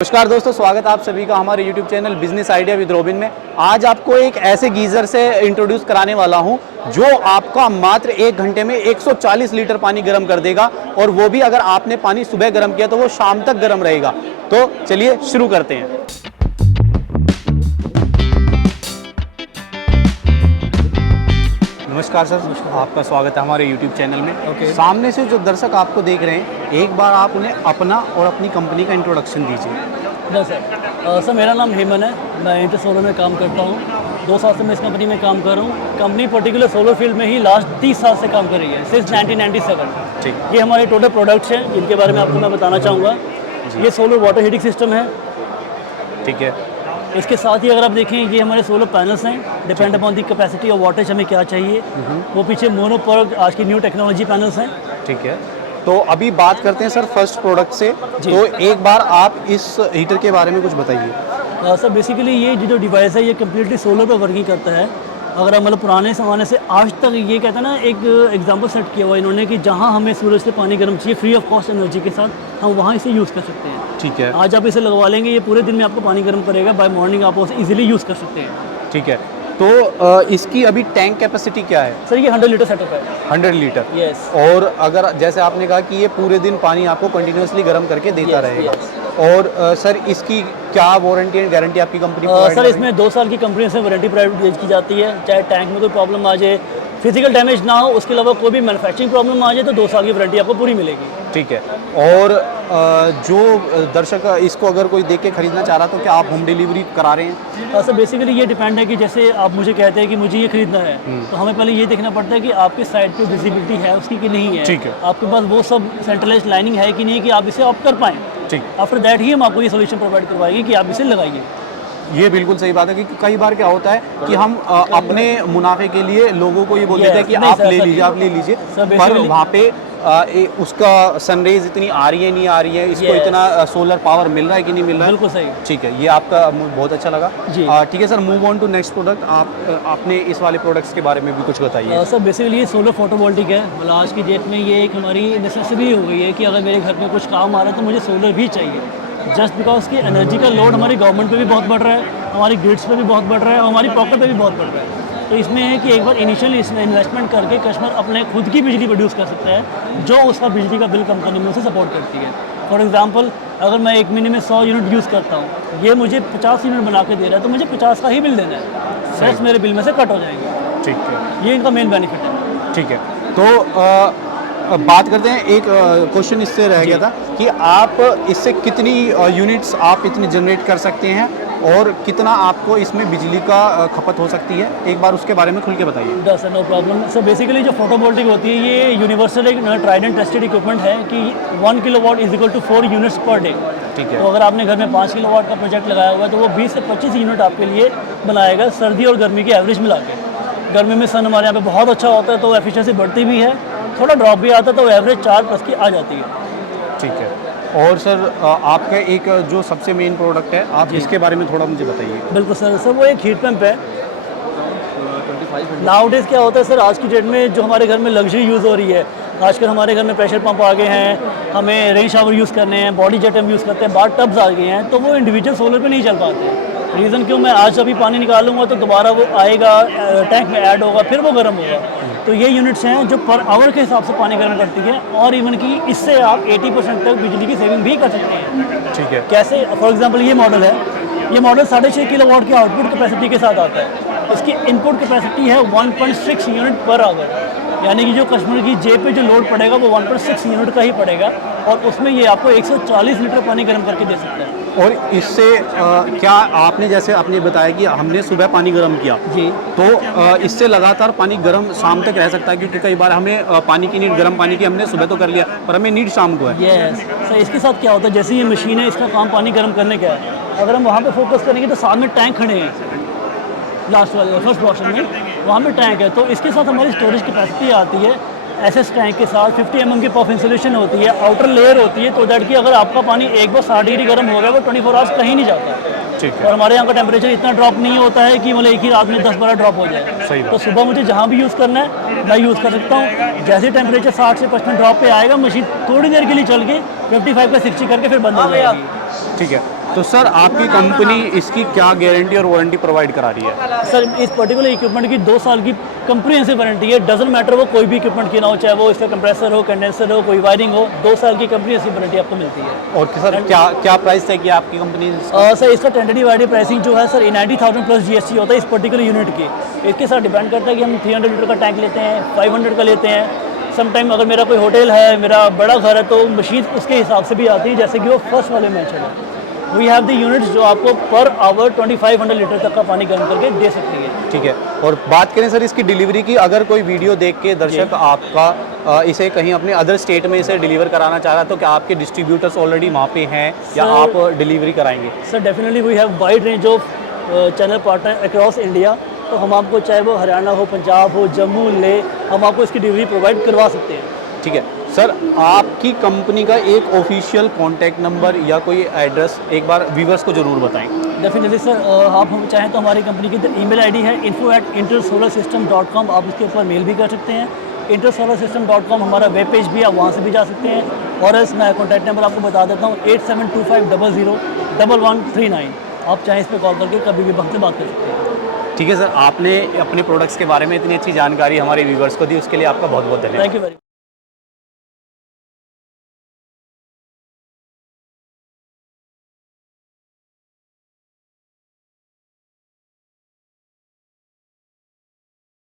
नमस्कार दोस्तों, स्वागत है आप सभी का हमारे YouTube channel business idea with robin में। आज आपको एक ऐसे गीज़र से इंट्रोड्यूस कराने वाला हूं जो आपका मात्र 1 घंटे में 140 लीटर पानी गर्म कर देगा, और वो भी अगर आपने पानी सुबह गर्म किया तो वो शाम तक गर्म रहेगा। तो चलिए शुरू करते हैं। नमस्कार सर, आपका स्वागत है हमारे YouTube चैनल में। सामने से जो दर्शक आपको देख रहे हैं, एक बार आप उन्हें अपना और अपनी कंपनी का इंट्रोडक्शन दीजिए। सर मेरा नाम हेमन है, मैं इंटर सोलर में काम करता हूँ। 2 साल से मैं इस कंपनी में काम कर रहा हूँ। कंपनी पर्टिकुलर सोलर फील्ड में ही लास्ट 30 साल से काम कर रही है, सिंस 1997। ठीक। ये हमारे टोटल प्रोडक्ट्स हैं जिनके बारे में आपको मैं बताना चाहूँगा। ये सोलर वाटर हीटिंग सिस्टम है। ठीक है। इसके साथ ही अगर आप देखें, ये हमारे सोलर पैनल्स हैं। डिपेंड अपॉन दी कैपेसिटी और वाटेज हमें क्या चाहिए। वो पीछे मोनोपर्ग आज की न्यू टेक्नोलॉजी पैनल्स हैं। ठीक है, तो अभी बात करते हैं सर फर्स्ट प्रोडक्ट से। तो एक बार आप इस हीटर के बारे में कुछ बताइए। सर बेसिकली ये जो डिवाइस है ये कम्प्लीटली सोलर पर वर्किंग करता है। अगर हम मतलब पुराने ज़माने से आज तक ये कहते हैं ना, एक एग्जांपल सेट किया हुआ इन्होंने कि जहाँ हमें सूरज से पानी गर्म चाहिए फ्री ऑफ कॉस्ट एनर्जी के साथ, हम वहाँ इसे यूज़ कर सकते हैं। ठीक है। आज आप इसे लगवा लेंगे, ये पूरे दिन में आपको पानी गर्म करेगा। बाय मॉर्निंग आप उसे इजीली यूज़ कर सकते हैं। ठीक है, तो इसकी अभी टैंक कैपेसिटी क्या है? सर ये 100 लीटर सेटअप है। 100 लीटर। यस। और अगर जैसे आपने कहा कि ये पूरे दिन पानी आपको कंटिन्यूसली गर्म करके देता रहेगा। और सर इसकी क्या वारंटी एंड गारंटी आपकी कंपनी प्रोवाइड सर इसमें 2 साल की कंपनी से वारंटी प्रोवाइड की जाती है। चाहे टैंक में कोई प्रॉब्लम आ जाए, फिजिकल डैमेज ना हो, उसके अलावा कोई भी मैन्युफैक्चरिंग प्रॉब्लम आ जाए तो 2 साल की वारंटी आपको पूरी मिलेगी। ठीक है। और जो दर्शक इसको अगर कोई देख के खरीदना चाह रहा तो क्या आप होम डिलीवरी करा रहे हैं? सर बेसिकली ये डिपेंड है कि जैसे आप मुझे कहते हैं कि मुझे ये खरीदना है, तो हमें पहले ये देखना पड़ता है कि आपके साइड पे विजिबिलिटी है उसकी कि नहीं है। ठीक है। आपके पास वो सब सेंट्रलाइज लाइनिंग है कि नहीं है कि आप इसे ऑप्ट कर पाएँ। ठीक। आफ्टर दैट ही हम आपको ये सोल्यूशन प्रोवाइड करवाएंगे कि आप इसे लगाइए। ये बिल्कुल सही बात है कि कई बार क्या होता है कि हम अपने मुनाफे के लिए लोगों को ये बोल देते हैं कि आप ले लीजिए, आप ले लीजिए, पर वहाँ पे उसका सनरेज इतनी आ रही है नहीं आ रही है, इसको इतना सोलर पावर मिल रहा है कि नहीं मिल रहा है। बिल्कुल सही। ठीक है, ये आपका बहुत अच्छा लगा। ठीक है sir, move on to next product. आप अपने इस वाले प्रोडक्ट्स के बारे में भी कुछ बताइए। सर बेसिकली ये सोलर फोटोवोल्टिक है। मतलब आज की डेट में ये एक हमारी नेसेसिटी हो गई है कि अगर मेरे घर में कुछ काम आ रहा है तो मुझे सोलर भी चाहिए। जस्ट बिकॉज की एनर्जी का लोड हमारी गवर्नमेंट पे भी बहुत बढ़ रहा है, हमारी ग्रिड्स पे भी बहुत बढ़ रहा है, और हमारी पॉकेट पे भी बहुत बढ़ रहा है। तो इसमें है कि एक बार इनिशियली इसमें इन्वेस्टमेंट करके कस्टमर अपने खुद की बिजली प्रोड्यूस कर सकता है, जो उसका बिजली का बिल कम करने में उसे सपोर्ट करती है। फॉर एग्जांपल, अगर मैं 1 महीने में 100 यूनिट यूज़ करता हूँ, ये मुझे 50 यूनिट बना के दे रहा है, तो मुझे 50 का ही बिल देना है। 10 मेरे बिल में से कट हो जाएंगे। ठीक है, ये इनका मेन बेनिफिट है। ठीक है। तो बात करते हैं, एक क्वेश्चन इससे रह गया था कि आप इससे कितनी यूनिट्स आप इतनी जनरेट कर सकते हैं और कितना आपको इसमें बिजली का खपत हो सकती है, एक बार उसके बारे में खुल के बताइए। Sir no problem. Sir basically जो फोटोवोल्टिक होती है ये यूनिवर्सल एक ट्राइड एंड टेस्टेड इक्विपमेंट है कि 1 kilowatt is equal to 4 units per day. ठीक है। तो अगर आपने घर में 5 किलोवाट का प्रोजेक्ट लगाया हुआ है तो वो 20 से 25 यूनिट आपके लिए बनाएगा, सर्दी और गर्मी की एवरेज मिला के। गर्मी में सन हमारे यहाँ पे बहुत अच्छा होता है तो एफिशिएंसी बढ़ती भी है, थोड़ा ड्रॉप भी आता है तो एवरेज 4+ की आ जाती है। ठीक है। और सर आपका एक जो सबसे मेन प्रोडक्ट है, आप इसके बारे में थोड़ा मुझे बताइए। बिल्कुल सर, वो एक हीट पंप है। नाउडेज क्या होता है सर, आज की डेट में जो हमारे घर में लग्जरी यूज़ हो रही है, आजकल हमारे घर में प्रेशर पंप आ गए हैं, हमें रेन शावर यूज़ करने हैं, बॉडी जेट हम यूज़ करते हैं, बाथ टब्स आ गए हैं, तो वो इंडिविजुअल सोलर पे नहीं चल पाते। रीज़न क्यों, मैं आज अभी पानी निकालूंगा तो दोबारा वो आएगा, टैंक में ऐड होगा, फिर वो गर्म होगा। तो ये यूनिट्स हैं जो पर आवर के हिसाब से पानी गर्म करती है, और इवन कि इससे आप 80% तक बिजली की सेविंग भी कर सकते हैं। ठीक है। कैसे? फॉर एग्जांपल ये मॉडल है, ये मॉडल 6.5 किलोवाट की आउटपुट कैपेसिटी के साथ आता है। इसकी इनपुट कैपेसिटी है 1.6 यूनिट पर आवर, यानी कि जो कस्टमर की जेब पे जो लोड पड़ेगा वो 1.6 यूनिट का ही पड़ेगा, और उसमें ये आपको 140 लीटर पानी गर्म करके दे सकता है। और इससे क्या आपने जैसे आपने बताया कि हमने सुबह पानी गर्म किया जी, तो इससे लगातार पानी गर्म शाम तक रह सकता है, क्योंकि कई बार हमें पानी की नीड, गर्म पानी की हमने सुबह तो कर लिया पर हमें नीड शाम को है। यस सर, इसके साथ क्या होता है, जैसे ये मशीन है इसका काम पानी गर्म करने का है, अगर हम वहाँ पे फोकस करेंगे तो साथ में टैंक खड़े हैं, लास्ट वाले फर्स्ट पोर्शन में वहाँ पे टैंक है, तो इसके साथ हमारी स्टोरेज कैपेसिटी आती है। एसएस टैंक के साथ 50 mm की पफ इंसुलेशन होती है, आउटर लेयर होती है, तो दैट कि अगर आपका पानी एक बार 60 डिग्री गर्म हो गया वो 24 आवर्स कहीं नहीं जाता। ठीक है। और हमारे यहाँ का टेम्परेचर इतना ड्रॉप नहीं होता है कि मतलब एक ही रात में 10-12 ड्रॉप हो जाए। सही बात। तो सुबह मुझे जहाँ भी यूज़ करना है मैं यूज़ कर सकता हूँ। जैसे टेम्परेचर 60 से 55 ड्रॉप पे आएगा, मशीन थोड़ी देर के लिए चल के 55 का 60 करके फिर बंद हो जाएगी। ठीक है। तो सर आपकी कंपनी इसकी क्या गारंटी और वारंटी प्रोवाइड करा रही है? सर इस पर्टिकुलर इक्विपमेंट की 2 साल की कंप्रीहेंसिव वारंटी है। डजंट मैटर वो कोई भी इक्विपमेंट की ना हो, चाहे वो इसका कंप्रेसर हो, कंडेंसर हो, कोई वायरिंग हो, 2 साल की कंप्रीहेंसिव वारंटी आपको मिलती है। और सर क्या क्या प्राइस है कि आपकी कंपनी? सर इसका टेंटेटिव वारंटी प्राइसिंग जो है सर 90,000 प्लस जीएसटी होता है इस पर्टिकुलर यूनिट की। इसके साथ डिपेंड करता है कि हम 300 लीटर का टैंक लेते हैं, 500 का लेते हैं। समटाइम अगर मेरा कोई होटल है, मेरा बड़ा घर है, तो मशीन उसके हिसाब से भी आती है, जैसे कि वो फर्स्ट वाले मेंशन है। वी हैव द यूनिट्स जो आपको पर आवर 2500 लीटर तक का पानी गर्म करके दे सकती है। ठीक है। और बात करें सर इसकी डिलीवरी की, अगर कोई वीडियो देख के दर्शक आपका इसे कहीं अपने अदर स्टेट में इसे डिलीवर कराना चाह रहा है, तो क्या आपके डिस्ट्रीब्यूटर्स ऑलरेडी वहाँ पे हैं या आप डिलीवरी कराएंगे? Sir definitely we have wide range of channel partner across India. तो हम आपको चाहे वो हरियाणा हो, पंजाब हो, जम्मू, ले, हम आपको इसकी डिलीवरी प्रोवाइड करवा सकते हैं। ठीक है सर, आपकी कंपनी का एक ऑफिशियल कॉन्टैक्ट नंबर या कोई एड्रेस एक बार व्यूवर्स को ज़रूर बताएं। डेफिनेटली सर, आप हम चाहें तो हमारी कंपनी की ईमेल आईडी है info@intersolarSystem.com। आप उसके ऊपर मेल भी कर सकते हैं। intersolarSystem.com हमारा वेब पेज भी है, आप वहाँ से भी जा सकते हैं। और मैं कॉन्टैक्ट नंबर आपको बता देता हूँ 8725001139। आप चाहें इस पर कॉल करके कभी भी हमसे बात कर सकते हैं। ठीक है सर, आपने अपने प्रोडक्ट्स के बारे में इतनी अच्छी जानकारी हमारे व्यूवर्स को दी, उसके लिए आपका बहुत बहुत धन्यवाद। Thank you very much.